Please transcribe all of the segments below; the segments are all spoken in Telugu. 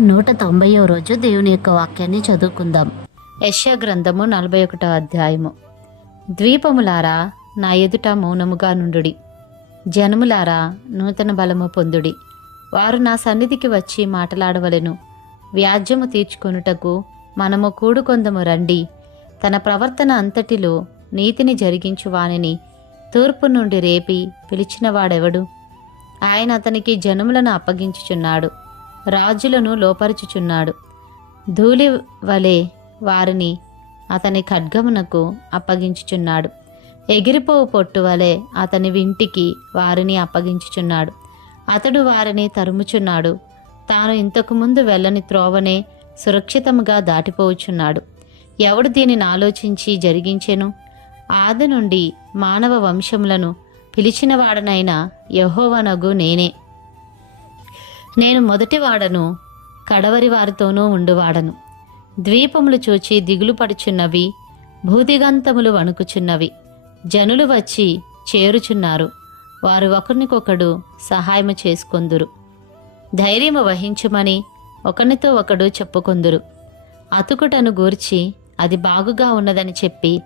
నూట తొంభైవ రోజు దేవుని యొక్క వాక్యాన్ని చదువుకుందాం. యశ్యా గ్రంథము నలభై ఒకటో అధ్యాయము. ద్వీపములారా నా ఎదుట మౌనముగా నుండుడి. జనములారా నూతన బలము పొందుడి. వారు నా సన్నిధికి వచ్చి మాట్లాడవలెను. వ్యాజ్యము తీర్చుకొనుటకు మనము కూడుకొందము రండి. తన ప్రవర్తన అంతటిలో నీతిని జరిగించు వానిని తూర్పు నుండి రేపి పిలిచినవాడెవడు ఆయన అతనికి జనములను అప్పగించుచున్నాడు. రాజులను లోపరుచుచున్నాడు. ధూళి వలె వారిని అతని ఖడ్గమునకు అప్పగించుచున్నాడు. ఎగిరిపోవు పొట్టు వలె అతని వింటికి వారిని అప్పగించుచున్నాడు. అతడు వారిని తరుముచున్నాడు. తాను ఇంతకు ముందు వెళ్ళని త్రోవనే సురక్షితముగా దాటిపోవుచున్నాడు ఎవడు దీనిని ఆలోచించి జరిగించెను? ఆది నుండి మానవ వంశములను పిలిచినవాడనైన యహోవనగు నేనే. నేను మొదటి వాడను కడవరి వారితోనూ ఉండువాడను. ద్వీపములు చూచి దిగులు పడుచున్నవి భూదిగంతములు వణుకుచున్నవి. జనులు వచ్చి చేరుచున్నారు. వారు ఒకరినికొకడు సహాయము చేసుకొందురు. ధైర్యము వహించుమని ఒకనితో ఒకడు చెప్పుకొందురు. అతుకుటను గూర్చి అది బాగుగా ఉన్నదని చెప్పి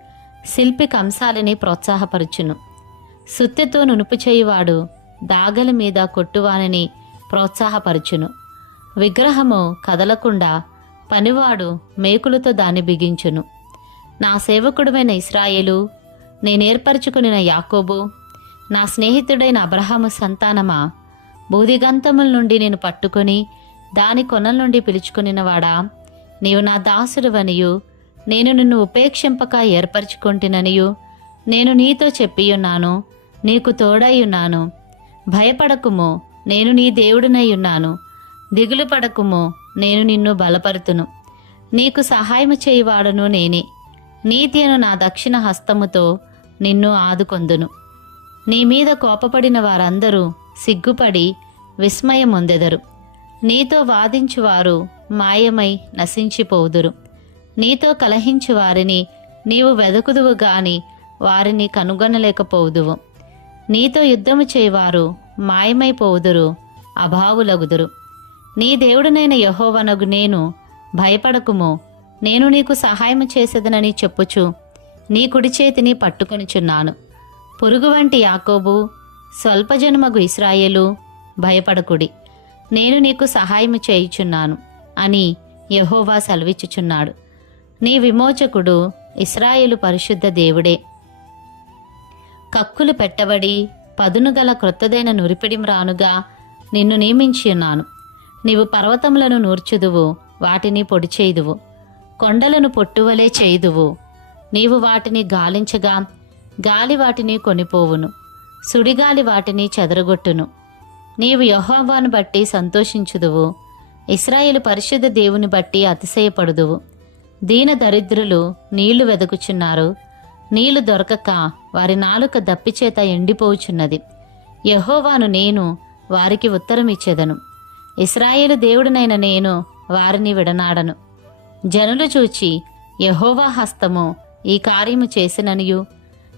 శిల్పి కంసాలని ప్రోత్సాహపరుచును. సుత్తెతో నునుపు చేయువాడు దాగల మీద కొట్టువానని ప్రోత్సాహపరచును. విగ్రహము కదలకుండా పనివాడు మేకులతో దాన్ని బిగించును. నా సేవకుడువైన ఇస్రాయేలు నేనేర్పరచుకునిన యాకోబు నా స్నేహితుడైన అబ్రహాము సంతానమా బూదిగంతముల నుండి నేను పట్టుకొని దాని కొనల నుండి పిలుచుకునినవాడా? నీవు నా దాసుడువనియు నేను నిన్ను ఉపేక్షింపక ఏర్పరచుకొంటిననియు నేను నీతో చెప్పియున్నాను నీకు తోడై ఉన్నాను. భయపడకుము నేను నీ దేవుడినై ఉన్నాను. దిగులు పడకుము నేను నిన్ను బలపరుతును. నీకు సహాయము చేయువాడను నేనే. నీతి అను నా దక్షిణ హస్తముతో నిన్ను ఆదుకొందును. నీ మీద కోపపడిన వారందరూ సిగ్గుపడి విస్మయమొందెదరు. నీతో వాదించువారు మాయమై నశించిపోదురు. నీతో కలహించు వారిని నీవు వెదకుదువు గాని వారిని కనుగొనలేకపోదువు. నీతో యుద్ధము చేయవారు మాయమైపోవుదురు అభావులగుదురు. నీ దేవుడునైన యహోవనగు నేను భయపడకుము నేను నీకు సహాయం చేసేదనని చెప్పుచు నీ కుడి చేతిని పట్టుకొనిచున్నాను. పురుగు వంటి యాకోబు స్వల్పజనుమగు ఇస్రాయేలు భయపడకుడి నేను నీకు సహాయం చేయుచున్నాను అని యహోవా సెలవిచ్చుచున్నాడు. నీ విమోచకుడు ఇస్రాయేలు పరిశుద్ధ దేవుడే. కక్కులు పెట్టబడి పదును గల క్రొత్తదైన నురిపిడిం రానుగా నిన్ను నియమించి ఉన్నాను. నీవు పర్వతములను నూర్చుదువు వాటిని పొడి చేయుదువు. కొండలను పొట్టువలే చేయుదువు. నీవు వాటిని గాలించగా గాలి వాటిని కొనిపోవును. సుడిగాలి వాటిని చెదరగొట్టును. నీవు యహోవాను బట్టి సంతోషించుదువు. ఇస్రాయేల్ పరిశుద్ధ దేవుని బట్టి అతిశయపడుదువు. దీన దరిద్రులు నీళ్ళు వెదకుచున్నారు. నీళ్ళు దొరకక వారి నాలుక దప్పిచేత ఎండిపోవుచున్నది యహోవాను నేను వారికి ఉత్తరమిచ్చేదను. ఇస్రాయేలు దేవుడినైన నేను వారిని విడనాడను. జనులు చూచి యహోవా హస్తము ఈ కార్యము చేసిననియు?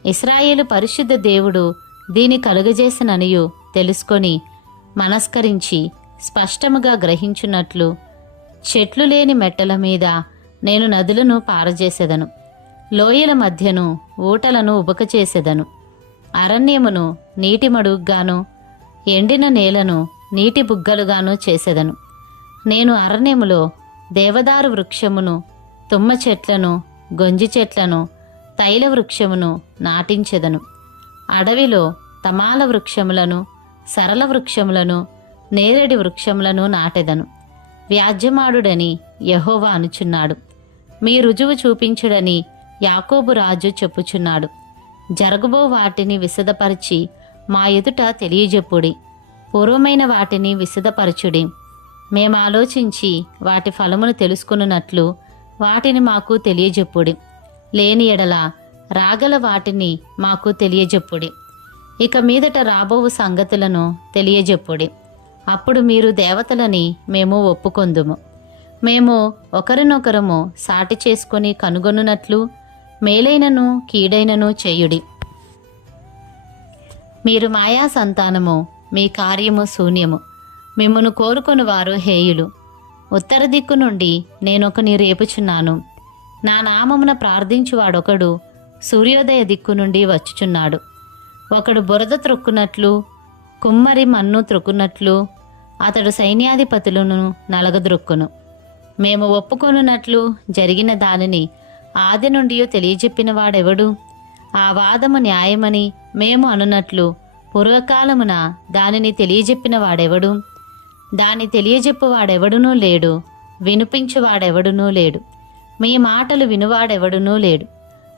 ఇస్రాయేలు పరిశుద్ధ దేవుడు దీని కలుగజేసిననియు తెలుసుకొని మనస్కరించి స్పష్టముగా గ్రహించున్నట్లు చెట్లు లేని మెట్టల మీద నేను నదులను పారజేసేదను. లోయల మధ్యను ఊటలను ఉబకచేసెదను. అరణ్యమును నీటి మడుగ్గాను ఎండిన నేలను నీటి బుగ్గలుగాను చేసెదను. నేను అరణ్యములో దేవదారు వృక్షమును తుమ్మ చెట్లను గొంజి చెట్లను తైల వృక్షమును నాటించెదను. అడవిలో తమాల వృక్షములను సరళ వృక్షములను నేరేడి వృక్షములను నాటెదను. వ్యాజ్యమాడుడని యహోవా అనుచున్నాడు. మీ రుజువు చూపించుడని యాకోబు రాజు చెప్పుచున్నాడు. జరగబో వాటిని విశదపరిచి మా ఎదుట తెలియజెప్పుడి. పూర్వమైన వాటిని విశదపరచుడి. మేము ఆలోచించి వాటి ఫలమును తెలుసుకున్నట్లు వాటిని మాకు తెలియజెప్పుడి. లేని ఎడల రాగల వాటిని మాకు తెలియజెప్పుడి. ఇక మీదట రాబోవు సంగతులను తెలియజెప్పుడి. అప్పుడు మీరు దేవతలని మేము ఒప్పుకొందుము. మేము ఒకరినొకరము సాటి చేసుకొని కనుగొనున్నట్లు మేలైనను కీడైనను చేయుడి. మీరు మాయా సంతానము మీ కార్యము శూన్యము. మిమ్మను కోరుకొని వారు హేయులు. ఉత్తర దిక్కు నుండి నేనొకని రేపుచున్నాను. నా నామమున ప్రార్థించువాడొకడు సూర్యోదయ దిక్కు నుండి వచ్చుచున్నాడు. ఒకడు బురద త్రొక్కునట్లు కుమ్మరి మన్ను త్రొక్కునట్లు అతడు సైన్యాధిపతులను నలగద్రొక్కును మేము ఒప్పుకొనున్నట్లు జరిగిన దానిని ఆది నుండియో తెలియజెప్పిన వాడెవడు ఆ వాదము న్యాయమని మేము అనున్నట్లు పూర్వకాలమున దానిని తెలియజెప్పిన వాడెవడు దాన్ని తెలియజెప్పు వాడెవడునూ లేడు వినిపించువాడెవడునూ లేడు. మీ మాటలు వినువాడెవడునూ లేడు.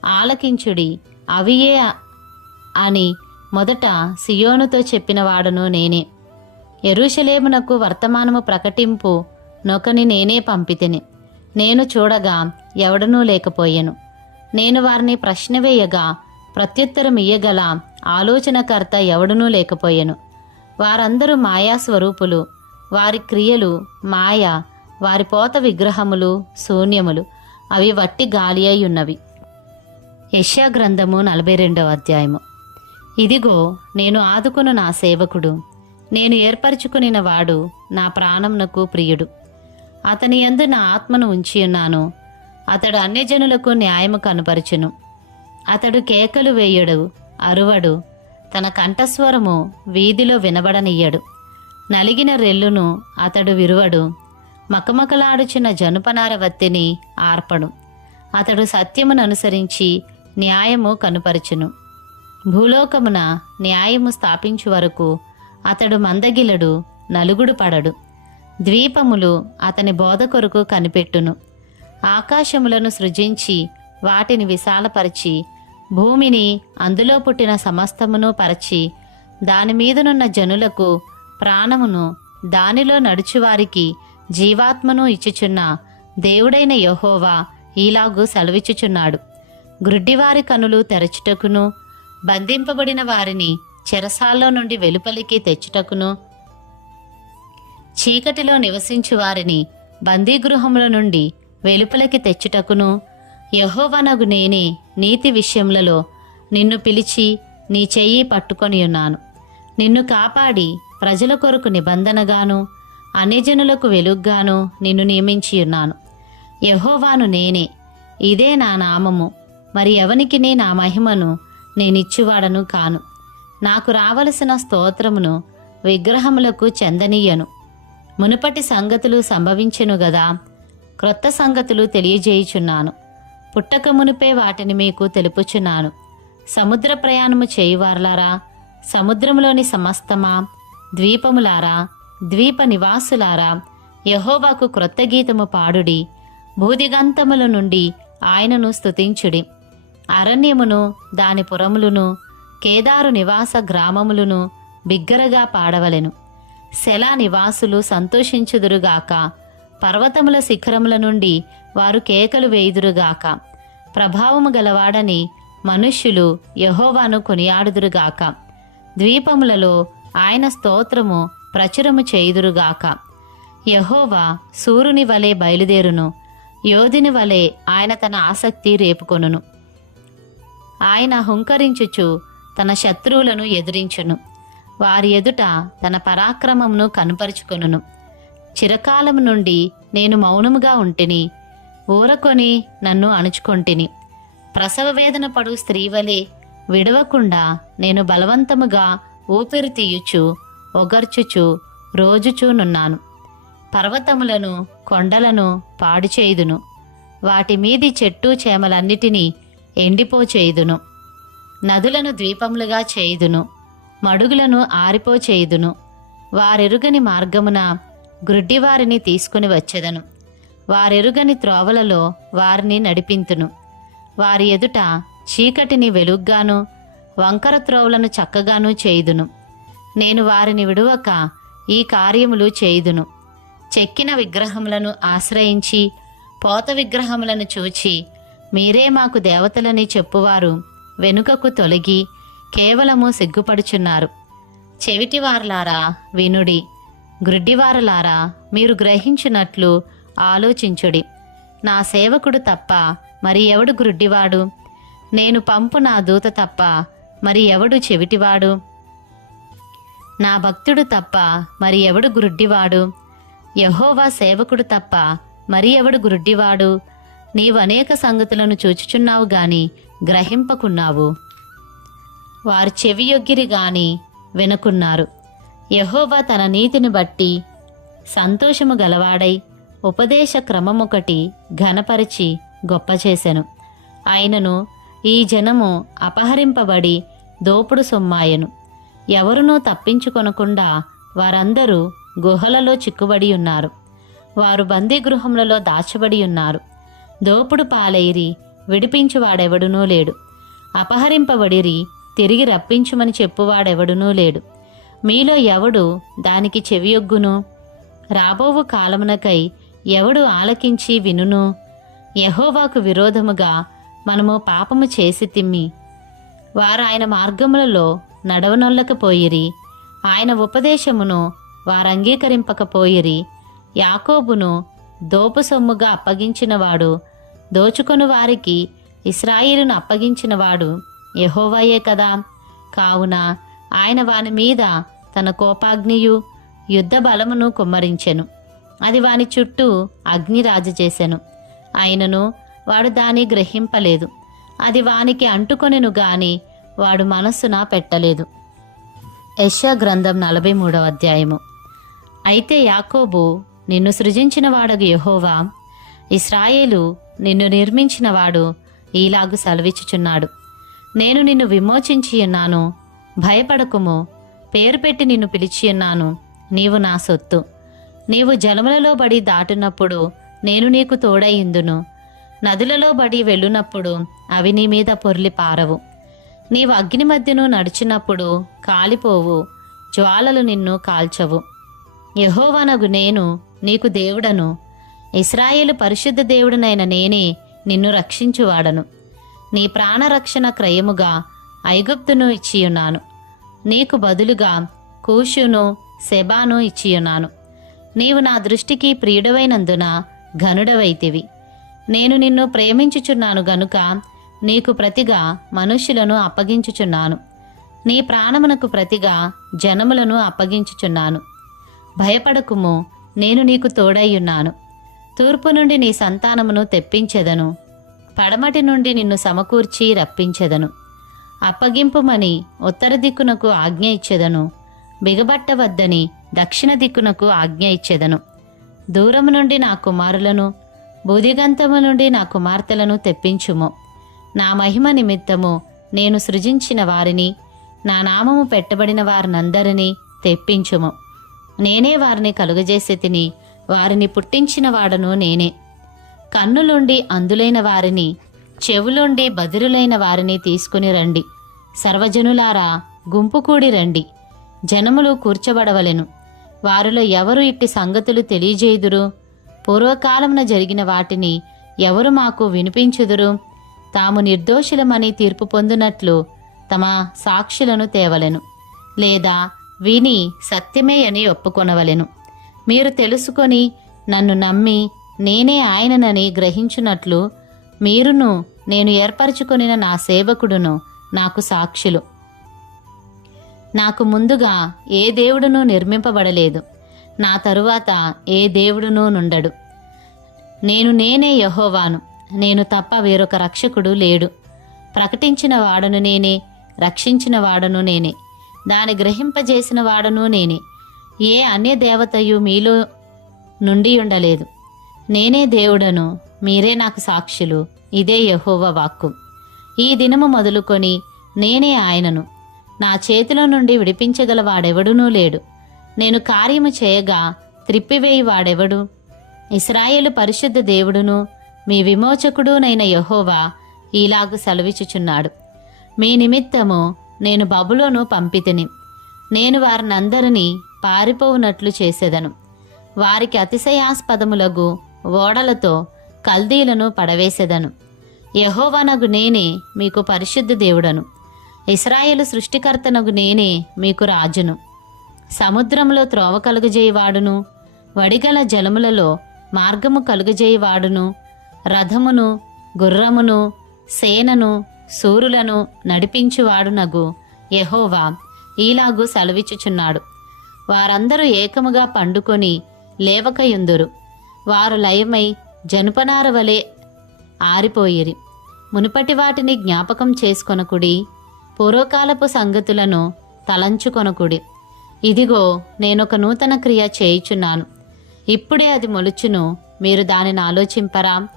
ఆలకించుడి అవియే అని మొదట సియోనుతో చెప్పినవాడును నేనే. ఎరుషలేమునకు వర్తమానము ప్రకటింపు నొకని నేనే పంపితిని. నేను చూడగా ఎవడనూ లేకపోయెను. నేను వారిని ప్రశ్న వేయగా ప్రత్యుత్తరం ఇయ్యగల ఆలోచనకర్త ఎవడనూ లేకపోయెను. వారందరూ మాయా స్వరూపులు వారి క్రియలు మాయ వారి పోత విగ్రహములు శూన్యములు అవి వట్టి గాలి అయి ఉన్నవి. యెషయా గ్రంథము నలభై రెండవ అధ్యాయము. ఇదిగో నేను ఆదుకును నా సేవకుడు నేను ఏర్పరచుకునిన వాడు నా ప్రాణంనకు ప్రియుడు. అతని యందు నా ఆత్మను ఉంచి ఉన్నాను. అతడు అన్యజనులకు న్యాయము కనుపరచును. అతడు కేకలు వేయడు అరువడు. తన కంఠస్వరము వీధిలో వినబడనియ్యడు నలిగిన రెల్లును అతడు విరువడు. మకమకలాడుచున్న జనుపనార వత్తిని ఆర్పడు. అతడు సత్యమును అనుసరించి న్యాయము కనుపరచును. భూలోకమున న్యాయము స్థాపించు వరకు అతడు మందగిలడు నలుగుడు పడడు. ద్వీపములు అతని బోధ కొరకు కనిపెట్టును. ఆకాశములను సృజించి వాటిని విశాలపరిచి భూమిని అందులో పుట్టిన సమస్తమును పరచి దానిమీదనున్న జనులకు ప్రాణమును దానిలో నడుచువారికి జీవాత్మను ఇచ్చుచున్న దేవుడైన యహోవా ఈలాగు సెలవిచ్చుచున్నాడు. గ్రుడ్డివారి కనులు తెరచుటకును బంధింపబడిన వారిని చెరసాల్లో నుండి వెలుపలికి తెచ్చుటకును చీకటిలో నివసించు వారిని బందీగృహముల నుండి వెలుపలకి తెచ్చుటకును. యహోవనగు నేనే నీతి విషయములలో నిన్ను పిలిచి నీ చెయ్యి పట్టుకొని ఉన్నాను నిన్ను కాపాడి ప్రజల కొరకు నిబంధనగాను అన్యజనులకు వెలుగ్గాను నిన్ను నియమించియున్నాను. యహోవాను నేనే ఇదే నా నామము. మరి ఎవనికి నే నా మహిమను నేనిచ్చువాడను కాను. నాకు రావలసిన స్తోత్రమును విగ్రహములకు చెందనీయను. మునుపటి సంగతులు సంభవించెను గదా. క్రొత్త సంగతులు తెలియజేయుచున్నాను. పుట్టక మునిపే వాటిని మీకు తెలుపుచున్నాను. సముద్ర ప్రయాణము చేయువార్లారా సముద్రములోని సమస్తమా ద్వీపములారా ద్వీప నివాసులారా యహోవాకు క్రొత్త గీతము పాడుడి. భూదిగంతముల నుండి ఆయనను స్తుతించుడి. అరణ్యమును దాని పురములను కేదారు నివాస గ్రామములను బిగ్గరగా పాడవలెను. శలా నివాసులు సంతోషించుదురుగాక. పర్వతముల శిఖరముల నుండి వారు కేకలు వేయుదురుగాక. ప్రభావము గలవాడని మనుష్యులు యహోవాను కొనియాడుదురుగాక. ద్వీపములలో ఆయన స్తోత్రము ప్రచురము చేయుదురుగాక. యహోవా సూర్యుని వలె బయలుదేరును. యోధిని వలె ఆయన తన ఆసక్తి రేపుకొనును. ఆయన హుంకరించుచు తన శత్రువులను ఎదిరించును. వారి ఎదుట తన పరాక్రమమును కనుపరుచుకొనును. చిరకాలం నుండి నేను మౌనముగా ఉంటిని ఊరకొని నన్ను అణుచుకొంటిని. ప్రసవ వేదన పడు స్త్రీవలే విడవకుండా నేను బలవంతముగా ఊపిరి తీయుచు ఒగర్చుచు రోజుచూనున్నాను. పర్వతములను కొండలను పాడు చేయుదును. వాటి మీది చెట్టు చేమలన్నిటినీ ఎండిపోచేయుదును. నదులను ద్వీపములుగా చేయుదును. మడుగులను ఆరిపోచేయుదును వారెరుగని మార్గమున గ్రుడ్డివారిని తీసుకుని వచ్చెదను. వారెరుగని త్రోవలలో వారిని నడిపింతును. వారి ఎదుట చీకటిని వెలుగ్గాను వంకర త్రోవలను చక్కగాను చేయుదును. నేను వారిని విడువక ఈ కార్యములు చేయుదును. చెక్కిన విగ్రహములను ఆశ్రయించి పోత విగ్రహములను చూచి మీరే మాకు దేవతలని చెప్పువారు వెనుకకు తొలగి కేవలము సిగ్గుపడుచున్నారు. చెవిటివారులారా వినుడి గ్రుడ్డివారలారా మీరు గ్రహించినట్లు ఆలోచించుడి. నా సేవకుడు తప్ప మరి ఎవడు గ్రుడ్డివాడు? నేను పంపు నా దూత తప్ప మరి ఎవడు చెవిటివాడు? నా భక్తుడు తప్ప మరి ఎవడు గ్రుడ్డివాడు? యహోవా సేవకుడు తప్ప మరి ఎవడు గురుడ్డివాడు? నీవు అనేక సంగతులను చూచుచున్నావు గాని గ్రహింపకున్నావు. వారు చెవియొగ్గిరి గాని వినకున్నారు. యహోవా తన నీతిని బట్టి సంతోషము గలవాడై ఉపదేశ క్రమమొకటి ఘనపరిచి గొప్ప చేసెను ఆయనను ఈ జనము అపహరింపబడి దోపుడు సొమ్మాయను. ఎవరునూ తప్పించుకొనకుండా వారందరూ గుహలలో చిక్కుబడి ఉన్నారు. వారు బందీగృహములలో దాచబడి ఉన్నారు. దోపుడు పాలైరి విడిపించువాడెవడునూ లేడు. అపహరింపబడిరి తిరిగి రప్పించుమని చెప్పువాడెవడునూ లేడు. మీలో ఎవడు దానికి చెవియొగ్గును? రాబోవు కాలమునకై ఎవడు ఆలకించి వినును? యహోవాకు విరోధముగా మనము పాపము చేసి తిమ్మి. వారు ఆయన మార్గములలో నడవనొల్లకపోయిరి. ఆయన ఉపదేశమును వారంగీకరింపకపోయిరి. యాకోబును దోపు సొమ్ముగా అప్పగించినవాడు దోచుకొని వారికి ఇస్రాయిలును అప్పగించినవాడు యహోవాయే కదా. కావున ఆయన వాని మీద తన కోపాగ్నియు యుద్ధ బలమును కుమ్మరించెను. అది వాని చుట్టూ అగ్ని రాజు చేసెను. అయినను వాడు దాని గ్రహింపలేదు. అది వానికి అంటుకొనెను గాని వాడు మనస్సున పెట్టలేదు. యెషయా గ్రంథం నలభై మూడవ అధ్యాయము. అయితే యాకోబు నిన్ను సృజించిన వాడగు యహోవా ఇస్రాయేలు నిన్ను నిర్మించినవాడు ఈలాగు సెలవిచ్చుచున్నాడు. నేను నిన్ను విమోచించి ఉన్నాను. భయపడకుము. పేరు పెట్టి నిన్ను పిలిచియున్నాను నీవు నా సొత్తు. నీవు జలములలో బడి దాటునప్పుడు నేను నీకు తోడయిందును. నదులలో బడి వెళ్ళునప్పుడు అవి నీ మీద పొర్లి పారవు. నీవు అగ్ని మధ్యను నడిచినప్పుడు కాలిపోవు. జ్వాలలు నిన్ను కాల్చవు. యహోవనగు నేను నీకు దేవుడను. ఇస్రాయేలు పరిశుద్ధ దేవుడనైన నేనే నిన్ను రక్షించువాడను. నీ ప్రాణరక్షణ క్రయముగా ఐగుప్తును ఇచ్చియున్నాను. నీకు బదులుగా కూషును సెబాను ఇచ్చియున్నాను. నీవు నా దృష్టికి ప్రియుడవైనందున ఘనుడవైతివి. నేను నిన్ను ప్రేమించుచున్నాను గనుక నీకు ప్రతిగా మనుష్యులను అప్పగించుచున్నాను. నీ ప్రాణమునకు ప్రతిగా జనములను అప్పగించుచున్నాను. భయపడకుము నేను నీకు తోడయ్యున్నాను. తూర్పు నుండి నీ సంతానమును తెప్పించెదను. పడమటి నుండి నిన్ను సమకూర్చి రప్పించెదను. అప్పగింపుమని ఉత్తర దిక్కునకు ఆజ్ఞ ఇచ్చెదను. బిగబట్టవద్దని దక్షిణ దిక్కునకు ఆజ్ఞ ఇచ్చెదను. దూరం నుండి నా కుమారులను బుధిగంతము నుండి నా కుమార్తెలను తెప్పించుము. నా మహిమ నిమిత్తము నేను సృజించిన వారిని నా నామము పెట్టబడిన వారినందరినీ తెప్పించుము. నేనే వారిని కలుగజేసే తిని వారిని పుట్టించిన వాడను నేనే. కన్నులుండి అందులైన వారిని చెవులుండి బదిరులైన వారిని తీసుకుని రండి. సర్వజనులారా గుంపుకూడి రండి. జనములు కూర్చబడవలెను. వారిలో ఎవరు ఇట్టి సంగతులు తెలియజేయుదురు? పూర్వకాలమున జరిగిన వాటిని ఎవరు మాకు వినిపించుదురు? తాము నిర్దోషులమని తీర్పు పొందినట్లు తమ సాక్షులను తేవలెను. లేదా విని సత్యమే అని ఒప్పుకొనవలెను. మీరు తెలుసుకొని నన్ను నమ్మి నేనే ఆయననని గ్రహించున్నట్లు మీరును నేను ఏర్పరచుకొనిన నా సేవకుడును నాకు సాక్షులు. నాకు ముందుగా ఏ దేవుడును నిర్మింపబడలేదు. నా తరువాత ఏ దేవుడునూ నుండడు. నేను నేనే యహోవాను నేను తప్ప వేరొక రక్షకుడు లేడు. ప్రకటించిన వాడను నేనే రక్షించిన వాడను నేనే. దాని గ్రహింపజేసిన వాడను నేనే. ఏ అన్య దేవతయు మీలో నుండి ఉండలేదు. నేనే దేవుడను మీరే నాకు సాక్షులు ఇదే యహోవ వాక్కు. ఈ దినము మొదలుకొని నేనే ఆయనను. నా చేతిలో నుండి విడిపించగల వాడెవడునూ లేడు. నేను కార్యము చేయగా త్రిప్పివేయి వాడెవడు ఇస్రాయేలు పరిశుద్ధ దేవుడును మీ విమోచకుడునైన యహోవా ఈలాగు సెలవిచుచున్నాడు మీ నిమిత్తము నేను బబులోను పంపితిని. నేను వారినందరినీ పారిపోవునట్లు చేసేదను. వారికి అతిశయాస్పదములగు ఓడలతో కల్దీలను పడవేసెదను. యహోవనగు నేనే మీకు పరిశుద్ధ దేవుడను. ఇస్రాయేలు సృష్టికర్తనగు నేనే మీకు రాజును. సముద్రంలో త్రోవ కలుగజేయవాడును వడిగల జలములలో మార్గము కలుగజేయవాడును రథమును గుర్రమును సేనను సూరులను నడిపించువాడునగు యహోవా ఈలాగు సెలవిచ్చుచున్నాడు. వారందరూ ఏకముగా పండుకొని లేవకయుందురు. వారు లయమై జనుపనార వలె ఆరిపోయిరి. మునుపటి వాటిని జ్ఞాపకం చేసుకొనకుడి పూర్వకాలపు సంగతులను తలంచుకొనకుడి. ఇదిగో నేనొక నూతన క్రియ చేయుచున్నాను. ఇప్పుడే అది మొలుచును మీరు దానిని ఆలోచింపరా.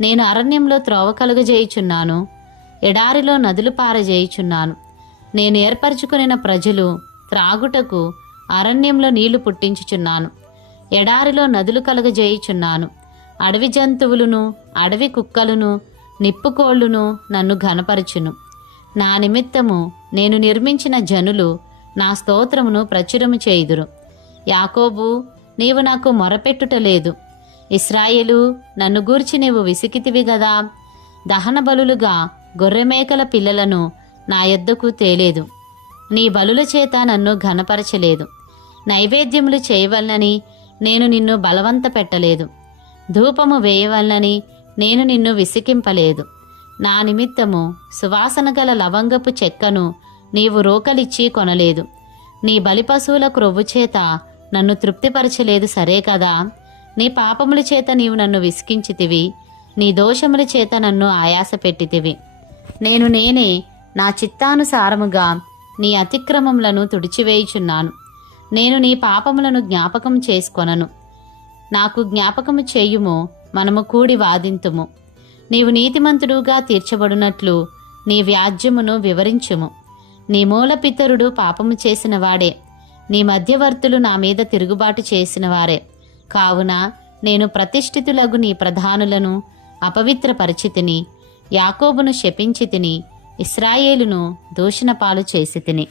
నేను అరణ్యంలో త్రోవ కలుగజేయుచున్నాను ఎడారిలో నదులు పారజేయుచున్నాను. నేను ఏర్పరచుకునిన ప్రజలు త్రాగుటకు అరణ్యంలో నీళ్ళు పుట్టించుచున్నాను. ఎడారిలో నదులు కలుగజేయుచున్నాను. అడవి జంతువులను అడవి కుక్కలను నిప్పుకోళ్ళును నన్ను ఘనపరచును. నా నిమిత్తము నేను నిర్మించిన జనులు నా స్తోత్రమును ప్రచురము చేయుదురు. యాకోబు నీవు నాకు మొరపెట్టుటలేదు ఇస్రాయేలు నన్ను గూర్చి నీవు విసికితివి గదా. దహన బలులుగా గొర్రెమేకల పిల్లలను నా యొద్దకు తేలేదు. నీ బలుల చేత నన్ను ఘనపరచలేదు. నైవేద్యములు చేయవలనని నేను నిన్ను బలవంత పెట్టలేదు ధూపము వేయవల్లని నేను నిన్ను విసికింపలేదు నా నిమిత్తము సువాసన గల లవంగపు చెక్కను నీవు రోకలిచ్చి కొనలేదు. నీ బలిపశువుల క్రొవ్వు చేత నన్ను తృప్తిపరచలేదు సరే కదా? నీ పాపముల చేత నీవు నన్ను విసికించితివి నీ దోషముల చేత నన్ను ఆయాస పెట్టితివి. నేను నేనే నా చిత్తానుసారముగా నీ అతిక్రమములను తుడిచివేయుచున్నాను. నేను నీ పాపములను జ్ఞాపకం చేసుకొనను. నాకు జ్ఞాపకము చేయుము మనము కూడి వాదింతుము. నీవు నీతిమంతుడుగా తీర్చబడినట్లు నీ వ్యాజ్యమును వివరించుము. నీ మూలపితరుడు పాపము చేసిన వాడే. నీ మధ్యవర్తులు నా మీద తిరుగుబాటు చేసిన వారే. కావున నేను ప్రతిష్ఠితులగు నీ ప్రధానులను అపవిత్ర పరిచితిని యాకోబును శపించితిని ఇస్రాయేలును దూషణ పాలు చేసి తిని